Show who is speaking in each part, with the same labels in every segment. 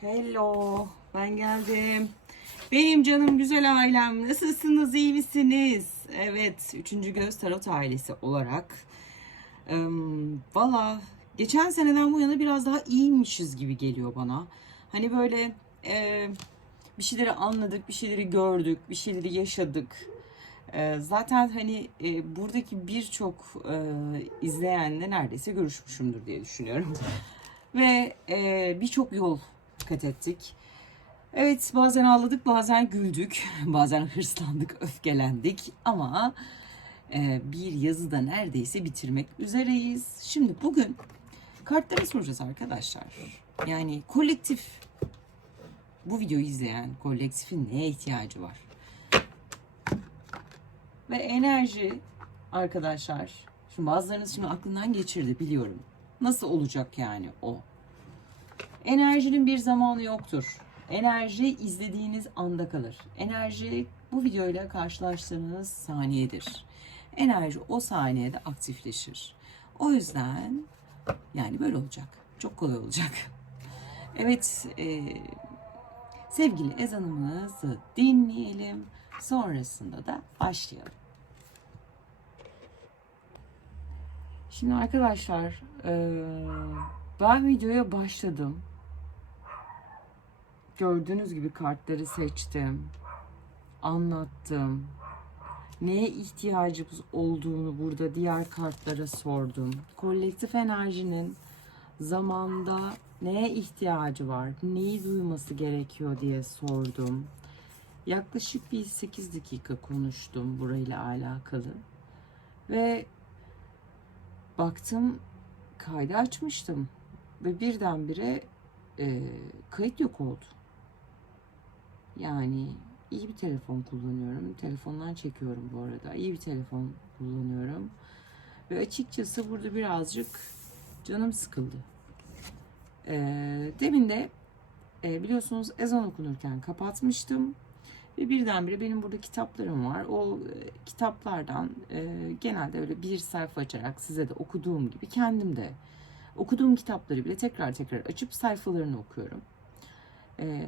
Speaker 1: Hello, ben geldim. Benim canım güzel ailem. Nasılsınız, iyi misiniz? Evet, üçüncü göz tarot ailesi olarak. em, Valla geçen seneden bu yana biraz daha iyiymişiz gibi geliyor bana. Hani böyle e, bir şeyleri anladık, bir şeyleri gördük, bir şeyleri yaşadık. E, zaten hani e, buradaki birçok e, izleyenle neredeyse görüşmüşümdür diye düşünüyorum. Ve e, birçok yol kat ettik. Evet bazen ağladık bazen güldük bazen hırslandık öfkelendik ama e, bir yazıda neredeyse bitirmek üzereyiz. Şimdi bugün kartlara soracağız arkadaşlar. Yani kolektif bu videoyu izleyen kolektifin neye ihtiyacı var? Ve enerji arkadaşlar. Şimdi bazılarınız şimdi aklından geçirdi biliyorum. Nasıl olacak yani o? Enerjinin bir zamanı yoktur. Enerji izlediğiniz anda kalır. Enerji bu videoyla karşılaştığınız saniyedir. Enerji o saniyede aktifleşir. O yüzden yani böyle olacak. Çok kolay olacak. Evet, e, sevgili ezanımızı dinleyelim. Sonrasında da başlayalım. Şimdi arkadaşlar, e, ben videoya başladım. Gördüğünüz gibi kartları seçtim. Anlattım. Neye ihtiyacımız olduğunu burada diğer kartlara sordum. Kolektif enerjinin zamanda neye ihtiyacı var, neyi duyması gerekiyor diye sordum. Yaklaşık bir 8 dakika konuştum burayla alakalı. Ve baktım kaydı açmıştım ve birdenbire e, kayıt yok oldu. Yani iyi bir telefon kullanıyorum. Telefondan çekiyorum bu arada. İyi bir telefon kullanıyorum. Ve açıkçası burada birazcık canım sıkıldı. E, demin de e, biliyorsunuz ezan okunurken kapatmıştım. Ve birdenbire benim burada kitaplarım var. O e, kitaplardan e, genelde öyle bir sayfa açarak size de okuduğum gibi kendim de okuduğum kitapları bile tekrar tekrar açıp sayfalarını okuyorum. E,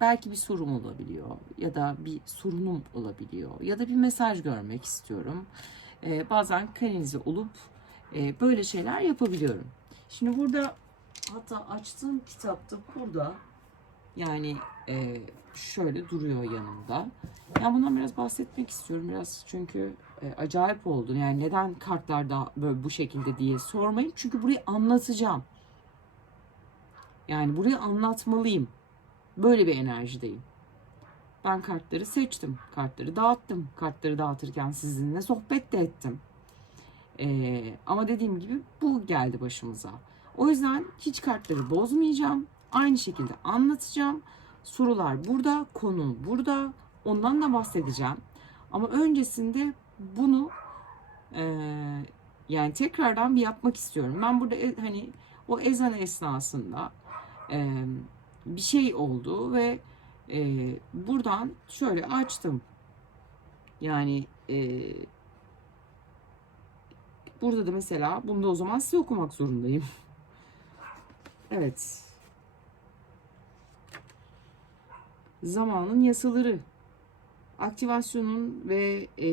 Speaker 1: belki bir sorum olabiliyor ya da bir sorunum olabiliyor ya da bir mesaj görmek istiyorum. E, bazen kanalize olup e, böyle şeyler yapabiliyorum. Şimdi burada hatta açtığım kitapta burada yani e, şöyle duruyor yanımda. Yani bundan biraz bahsetmek istiyorum biraz çünkü e, acayip oldu. Yani neden kartlarda böyle bu şekilde diye sormayın. Çünkü burayı anlatacağım. Yani burayı anlatmalıyım. Böyle bir enerjideyim. Ben kartları seçtim. Kartları dağıttım. Kartları dağıtırken sizinle sohbet de ettim. E, ama dediğim gibi bu geldi başımıza. O yüzden hiç kartları bozmayacağım. Aynı şekilde anlatacağım. Sorular burada, konu burada. Ondan da bahsedeceğim. Ama öncesinde bunu e, yani tekrardan bir yapmak istiyorum. Ben burada e, hani o ezan esnasında e, bir şey oldu ve e, buradan şöyle açtım. Yani e, burada da mesela bunu da o zaman size okumak zorundayım. Evet. Zamanın yasaları. Aktivasyonun ve e,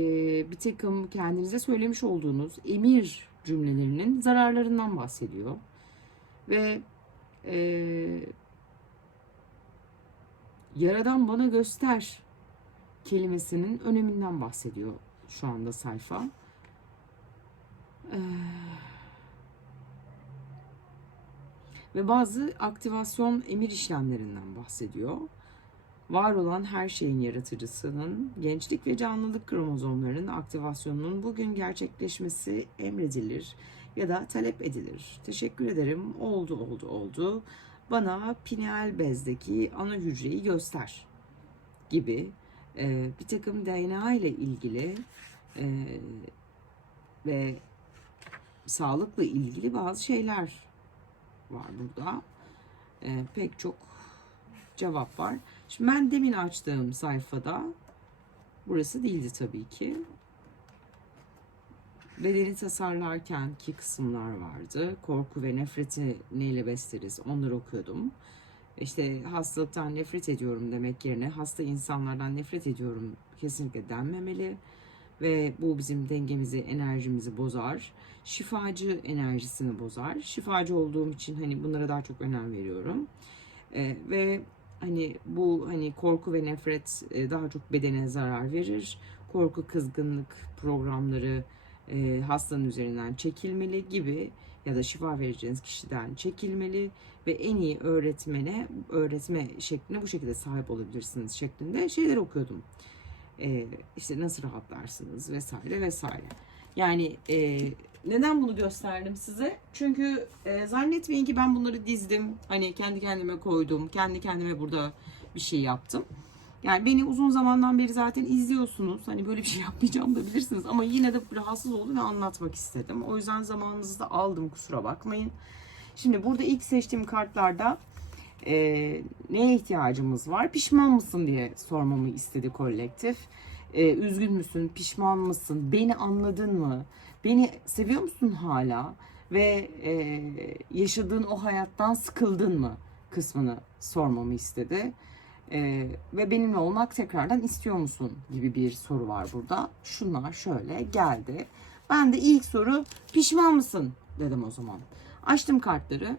Speaker 1: bir takım kendinize söylemiş olduğunuz emir cümlelerinin zararlarından bahsediyor. Ve e, yaradan bana göster kelimesinin öneminden bahsediyor şu anda sayfa. Eee ve bazı aktivasyon emir işlemlerinden bahsediyor. Var olan her şeyin yaratıcısının gençlik ve canlılık kromozomlarının aktivasyonunun bugün gerçekleşmesi emredilir ya da talep edilir. Teşekkür ederim. Oldu oldu oldu. Bana pineal bezdeki ana hücreyi göster gibi e, bir takım DNA ile ilgili e, ve sağlıkla ilgili bazı şeyler var burada. E, pek çok cevap var. Şimdi ben demin açtığım sayfada burası değildi tabii ki. Bedeni tasarlarken ki kısımlar vardı. Korku ve nefreti neyle besleriz onları okuyordum. işte hastalıktan nefret ediyorum demek yerine hasta insanlardan nefret ediyorum kesinlikle denmemeli ve bu bizim dengemizi, enerjimizi bozar. Şifacı enerjisini bozar. Şifacı olduğum için hani bunlara daha çok önem veriyorum. Ee, ve hani bu hani korku ve nefret e, daha çok bedene zarar verir. Korku, kızgınlık programları e, hastanın üzerinden çekilmeli gibi ya da şifa vereceğiniz kişiden çekilmeli ve en iyi öğretmene öğretme şekline bu şekilde sahip olabilirsiniz şeklinde şeyler okuyordum. E, işte nasıl rahatlarsınız vesaire vesaire. Yani e, neden bunu gösterdim size? Çünkü e, zannetmeyin ki ben bunları dizdim. Hani kendi kendime koydum. Kendi kendime burada bir şey yaptım. Yani beni uzun zamandan beri zaten izliyorsunuz. Hani böyle bir şey yapmayacağım da bilirsiniz. Ama yine de rahatsız oldum ve anlatmak istedim. O yüzden zamanınızı da aldım kusura bakmayın. Şimdi burada ilk seçtiğim kartlarda e, neye ihtiyacımız var? Pişman mısın diye sormamı istedi kolektif. E, üzgün müsün? Pişman mısın? Beni anladın mı? Beni seviyor musun hala? Ve e, yaşadığın o hayattan sıkıldın mı? kısmını sormamı istedi. E, ve benimle olmak tekrardan istiyor musun gibi bir soru var burada. Şunlar şöyle geldi. Ben de ilk soru pişman mısın dedim o zaman. Açtım kartları.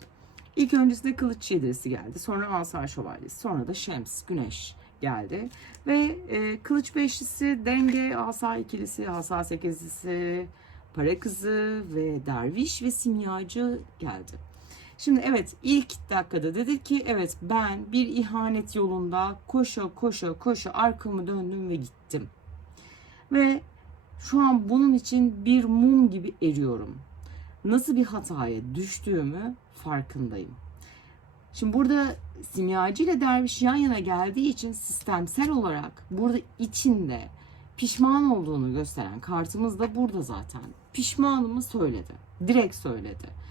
Speaker 1: İlk öncesinde kılıç yedisi geldi. Sonra asa şövalyesi. Sonra da şems, güneş geldi. Ve e, kılıç beşlisi, denge, asa ikilisi, asa sekizlisi, para kızı ve derviş ve simyacı geldi. Şimdi evet ilk dakikada dedik ki evet ben bir ihanet yolunda koşa koşa koşa arkamı döndüm ve gittim. Ve şu an bunun için bir mum gibi eriyorum. Nasıl bir hataya düştüğümü farkındayım. Şimdi burada simyacı ile derviş yan yana geldiği için sistemsel olarak burada içinde pişman olduğunu gösteren kartımız da burada zaten. Pişmanımı söyledi. Direkt söyledi.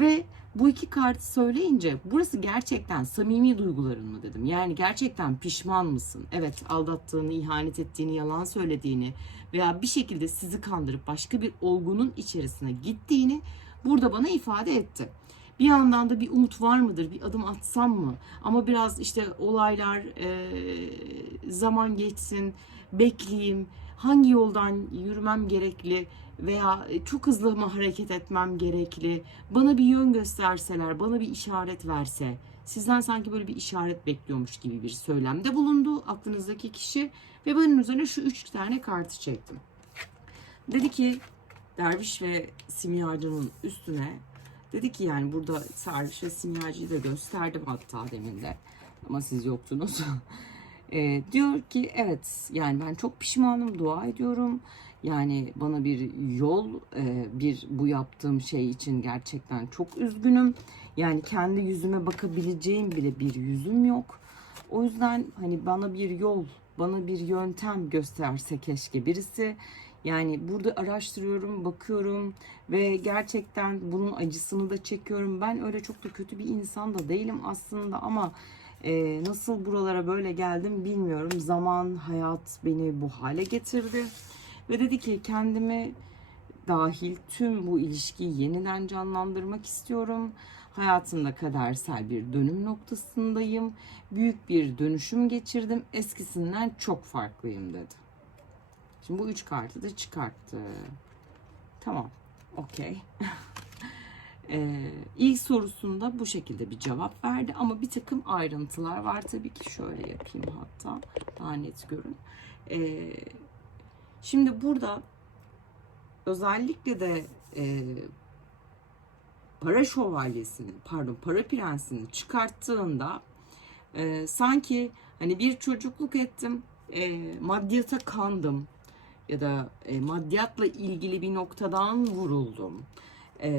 Speaker 1: Ve bu iki kartı söyleyince burası gerçekten samimi duyguların mı dedim. Yani gerçekten pişman mısın? Evet aldattığını, ihanet ettiğini, yalan söylediğini veya bir şekilde sizi kandırıp başka bir olgunun içerisine gittiğini burada bana ifade etti. Bir yandan da bir umut var mıdır? Bir adım atsam mı? Ama biraz işte olaylar zaman geçsin, bekleyeyim. Hangi yoldan yürümem gerekli veya çok hızlı mı hareket etmem gerekli? Bana bir yön gösterseler, bana bir işaret verse. Sizden sanki böyle bir işaret bekliyormuş gibi bir söylemde bulundu aklınızdaki kişi ve bunun üzerine şu üç tane kartı çektim. Dedi ki derviş ve simyacının üstüne Dedi ki yani burada servis ve simyacıyı da gösterdim hatta demin de. Ama siz yoktunuz. e, diyor ki evet yani ben çok pişmanım dua ediyorum. Yani bana bir yol e, bir bu yaptığım şey için gerçekten çok üzgünüm. Yani kendi yüzüme bakabileceğim bile bir yüzüm yok. O yüzden hani bana bir yol, bana bir yöntem gösterse keşke birisi. Yani burada araştırıyorum, bakıyorum ve gerçekten bunun acısını da çekiyorum. Ben öyle çok da kötü bir insan da değilim aslında ama e, nasıl buralara böyle geldim bilmiyorum. Zaman, hayat beni bu hale getirdi. Ve dedi ki kendimi dahil tüm bu ilişkiyi yeniden canlandırmak istiyorum. Hayatımda kadersel bir dönüm noktasındayım. Büyük bir dönüşüm geçirdim. Eskisinden çok farklıyım dedi. Şimdi bu üç kartı da çıkarttı. Tamam. Okey. ee, ilk sorusunda bu şekilde bir cevap verdi ama bir takım ayrıntılar var tabii ki şöyle yapayım hatta daha net görün. Ee, şimdi burada özellikle de e, para şövalyesini pardon para prensini çıkarttığında e, sanki hani bir çocukluk ettim e, maddiyata kandım ya da e, maddiyatla ilgili bir noktadan vuruldum. E,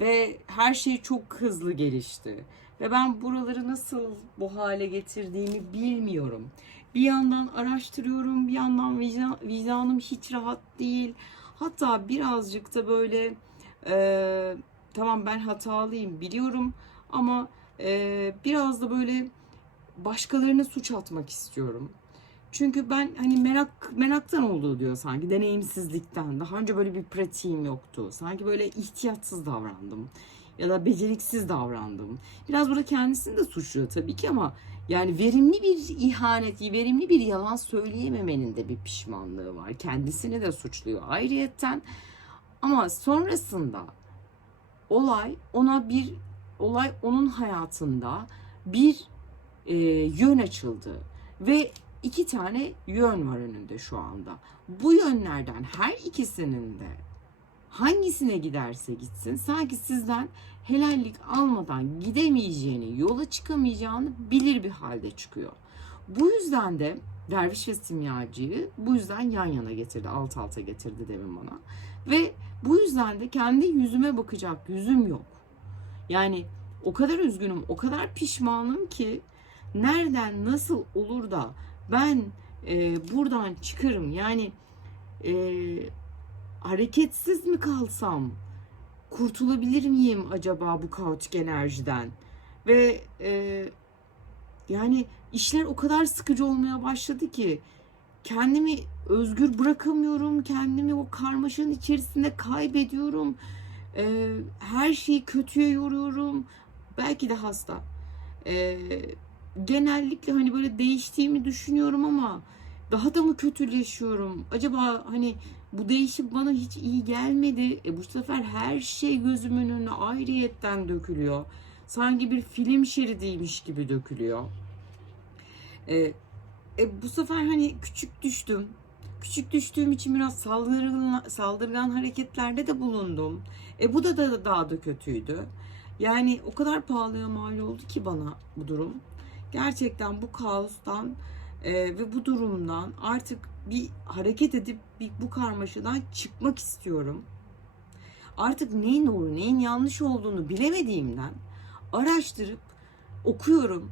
Speaker 1: ve her şey çok hızlı gelişti. Ve ben buraları nasıl bu hale getirdiğimi bilmiyorum. Bir yandan araştırıyorum, bir yandan vicdan, vicdanım hiç rahat değil. Hatta birazcık da böyle e, tamam ben hatalıyım biliyorum ama e, biraz da böyle başkalarına suç atmak istiyorum. Çünkü ben hani merak meraktan olduğu diyor sanki deneyimsizlikten. Daha önce böyle bir pratiğim yoktu. Sanki böyle ihtiyatsız davrandım. ya da beceriksiz davrandım. Biraz burada kendisini de suçluyor tabii ki ama yani verimli bir ihanet, verimli bir yalan söyleyememenin de bir pişmanlığı var. Kendisini de suçluyor ayrıyetten. Ama sonrasında olay ona bir olay onun hayatında bir e, yön açıldı ve iki tane yön var önünde şu anda. Bu yönlerden her ikisinin de hangisine giderse gitsin sanki sizden helallik almadan gidemeyeceğini, yola çıkamayacağını bilir bir halde çıkıyor. Bu yüzden de derviş ve simyacıyı bu yüzden yan yana getirdi, alt alta getirdi demin bana. Ve bu yüzden de kendi yüzüme bakacak yüzüm yok. Yani o kadar üzgünüm, o kadar pişmanım ki nereden nasıl olur da ben e, buradan çıkarım. Yani e, hareketsiz mi kalsam kurtulabilir miyim acaba bu kaotik enerjiden? Ve e, yani işler o kadar sıkıcı olmaya başladı ki kendimi özgür bırakamıyorum. Kendimi o karmaşanın içerisinde kaybediyorum. E, her şeyi kötüye yoruyorum. Belki de hasta. E, genellikle hani böyle değiştiğimi düşünüyorum ama daha da mı kötüleşiyorum? Acaba hani bu değişim bana hiç iyi gelmedi. E bu sefer her şey gözümün önüne ayrıyetten dökülüyor. Sanki bir film şeridiymiş gibi dökülüyor. E, e bu sefer hani küçük düştüm. Küçük düştüğüm için biraz saldırgan, saldırgan hareketlerde de bulundum. E bu da, da daha da kötüydü. Yani o kadar pahalıya mal oldu ki bana bu durum. Gerçekten bu kaostan e, ve bu durumdan artık bir hareket edip bir, bu karmaşadan çıkmak istiyorum. Artık neyin doğru, neyin yanlış olduğunu bilemediğimden araştırıp okuyorum.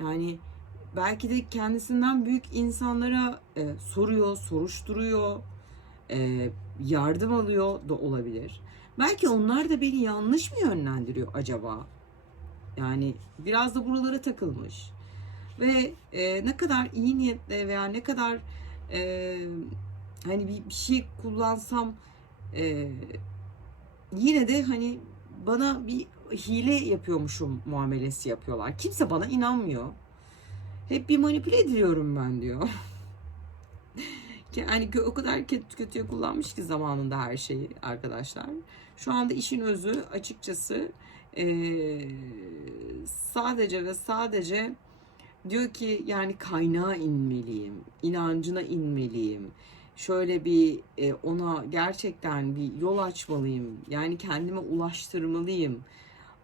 Speaker 1: Yani belki de kendisinden büyük insanlara e, soruyor, soruşturuyor, e, yardım alıyor da olabilir. Belki onlar da beni yanlış mı yönlendiriyor acaba? Yani biraz da buralara takılmış. Ve e, ne kadar iyi niyetle veya ne kadar e, hani bir, bir şey kullansam e, yine de hani bana bir hile yapıyormuşum muamelesi yapıyorlar. Kimse bana inanmıyor. Hep bir manipüle ediliyorum ben diyor. Yani o kadar kötü, kötüye kullanmış ki zamanında her şeyi arkadaşlar. Şu anda işin özü açıkçası ee, sadece ve sadece diyor ki yani kaynağa inmeliyim, inancına inmeliyim. Şöyle bir e, ona gerçekten bir yol açmalıyım. Yani kendime ulaştırmalıyım.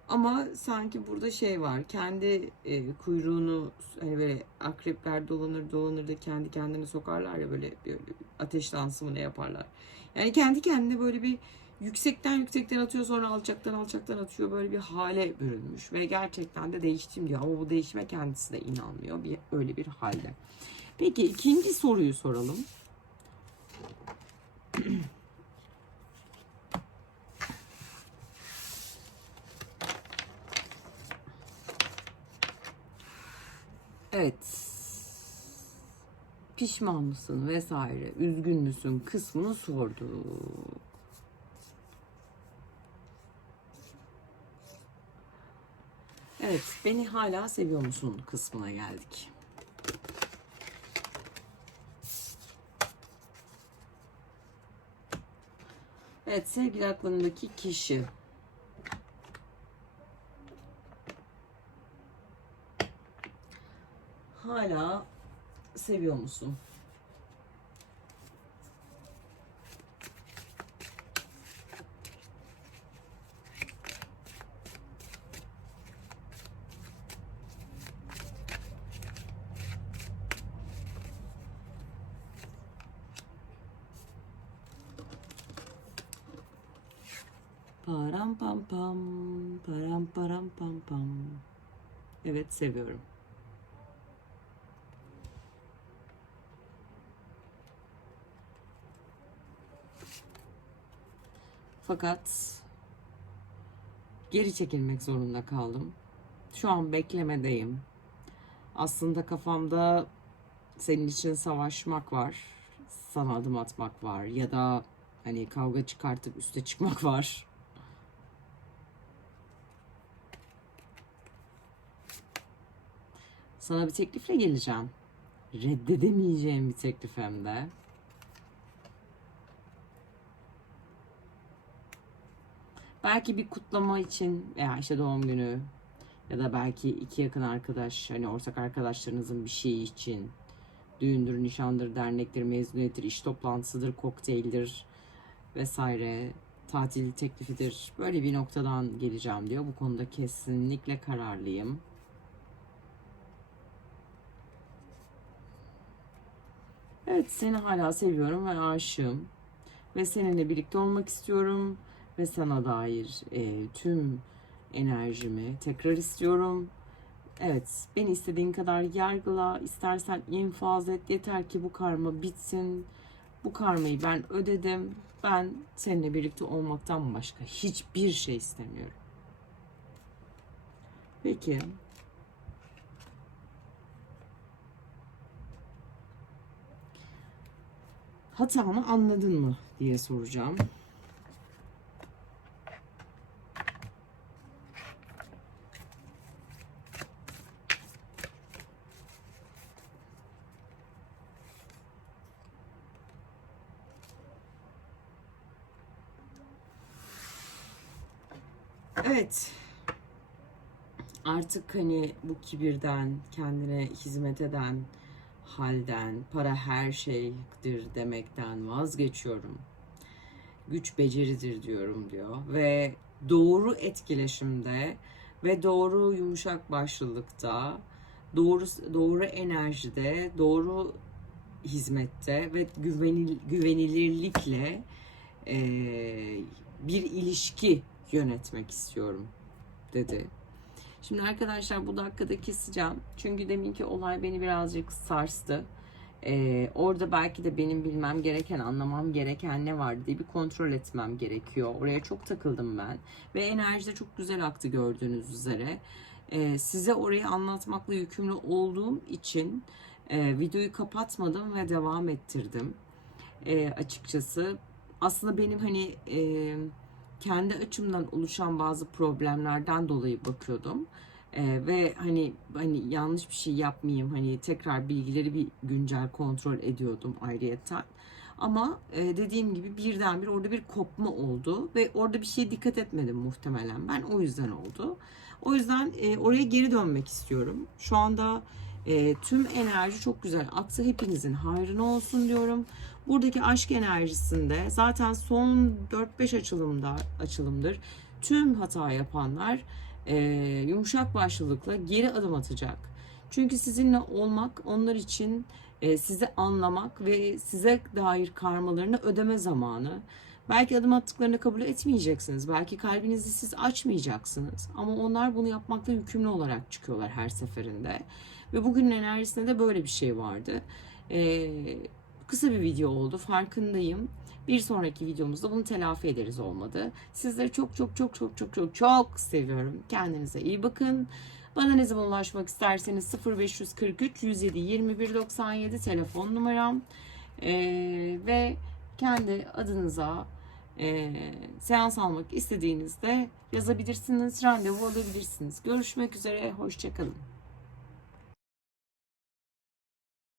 Speaker 1: Ama sanki burada şey var. Kendi e, kuyruğunu hani böyle akrepler dolanır dolanır da kendi kendine sokarlar ya böyle, böyle ateş dansı mı ne yaparlar. Yani kendi kendine böyle bir yüksekten yüksekten atıyor sonra alçaktan alçaktan atıyor böyle bir hale bürünmüş ve gerçekten de değiştim diyor ama bu değişime kendisi de inanmıyor bir öyle bir halde. Peki ikinci soruyu soralım. Evet. Pişman mısın vesaire, üzgün müsün kısmını sordu. Evet, beni hala seviyor musun kısmına geldik. Evet, sevgili aklındaki kişi. Hala seviyor musun? Param pam pam, param param pam pam. Evet seviyorum. Fakat geri çekilmek zorunda kaldım. Şu an beklemedeyim. Aslında kafamda senin için savaşmak var. Sana adım atmak var ya da hani kavga çıkartıp üste çıkmak var. Sana bir teklifle geleceğim. Reddedemeyeceğim bir teklif hem de. Belki bir kutlama için veya işte doğum günü ya da belki iki yakın arkadaş hani ortak arkadaşlarınızın bir şeyi için düğündür, nişandır, dernektir, mezuniyettir, iş toplantısıdır, kokteyldir vesaire tatil teklifidir. Böyle bir noktadan geleceğim diyor. Bu konuda kesinlikle kararlıyım. Evet seni hala seviyorum ve aşığım. Ve seninle birlikte olmak istiyorum. Ve sana dair e, tüm enerjimi tekrar istiyorum. Evet, beni istediğin kadar yargıla, istersen infaz et. Yeter ki bu karma bitsin. Bu karmayı ben ödedim. Ben seninle birlikte olmaktan başka hiçbir şey istemiyorum. Peki. Hatamı anladın mı diye soracağım. Evet. Artık hani bu kibirden, kendine hizmet eden halden, para her şeydir demekten vazgeçiyorum. Güç beceridir diyorum diyor ve doğru etkileşimde ve doğru yumuşak başlılıkta, doğru doğru enerjide, doğru hizmette ve güvenil, güvenilirlikle eee, bir ilişki yönetmek istiyorum dedi. Şimdi arkadaşlar bu dakikada keseceğim. Çünkü deminki olay beni birazcık sarstı. Ee, orada belki de benim bilmem gereken, anlamam gereken ne var diye bir kontrol etmem gerekiyor. Oraya çok takıldım ben. Ve enerji de çok güzel aktı gördüğünüz üzere. Ee, size orayı anlatmakla yükümlü olduğum için e, videoyu kapatmadım ve devam ettirdim. E, açıkçası aslında benim hani... E, kendi açımdan oluşan bazı problemlerden dolayı bakıyordum. Ee, ve hani hani yanlış bir şey yapmayayım hani tekrar bilgileri bir güncel kontrol ediyordum ayrıyetten. Ama e, dediğim gibi birdenbire orada bir kopma oldu ve orada bir şeye dikkat etmedim muhtemelen ben o yüzden oldu. O yüzden e, oraya geri dönmek istiyorum. Şu anda e, tüm enerji çok güzel aktı. Hepinizin hayrına olsun diyorum. Buradaki aşk enerjisinde zaten son 4-5 açılımda açılımdır. Tüm hata yapanlar e, yumuşak başlılıkla geri adım atacak. Çünkü sizinle olmak onlar için e, sizi anlamak ve size dair karmalarını ödeme zamanı. Belki adım attıklarını kabul etmeyeceksiniz. Belki kalbinizi siz açmayacaksınız. Ama onlar bunu yapmakta yükümlü olarak çıkıyorlar her seferinde. Ve bugünün enerjisinde de böyle bir şey vardı. Ee, kısa bir video oldu farkındayım. Bir sonraki videomuzda bunu telafi ederiz olmadı. Sizleri çok çok çok çok çok çok çok seviyorum. Kendinize iyi bakın. Bana ne zaman ulaşmak isterseniz 0543 107 21 97 telefon numaram. Ee, ve kendi adınıza e, seans almak istediğinizde yazabilirsiniz, randevu alabilirsiniz. Görüşmek üzere, hoşçakalın.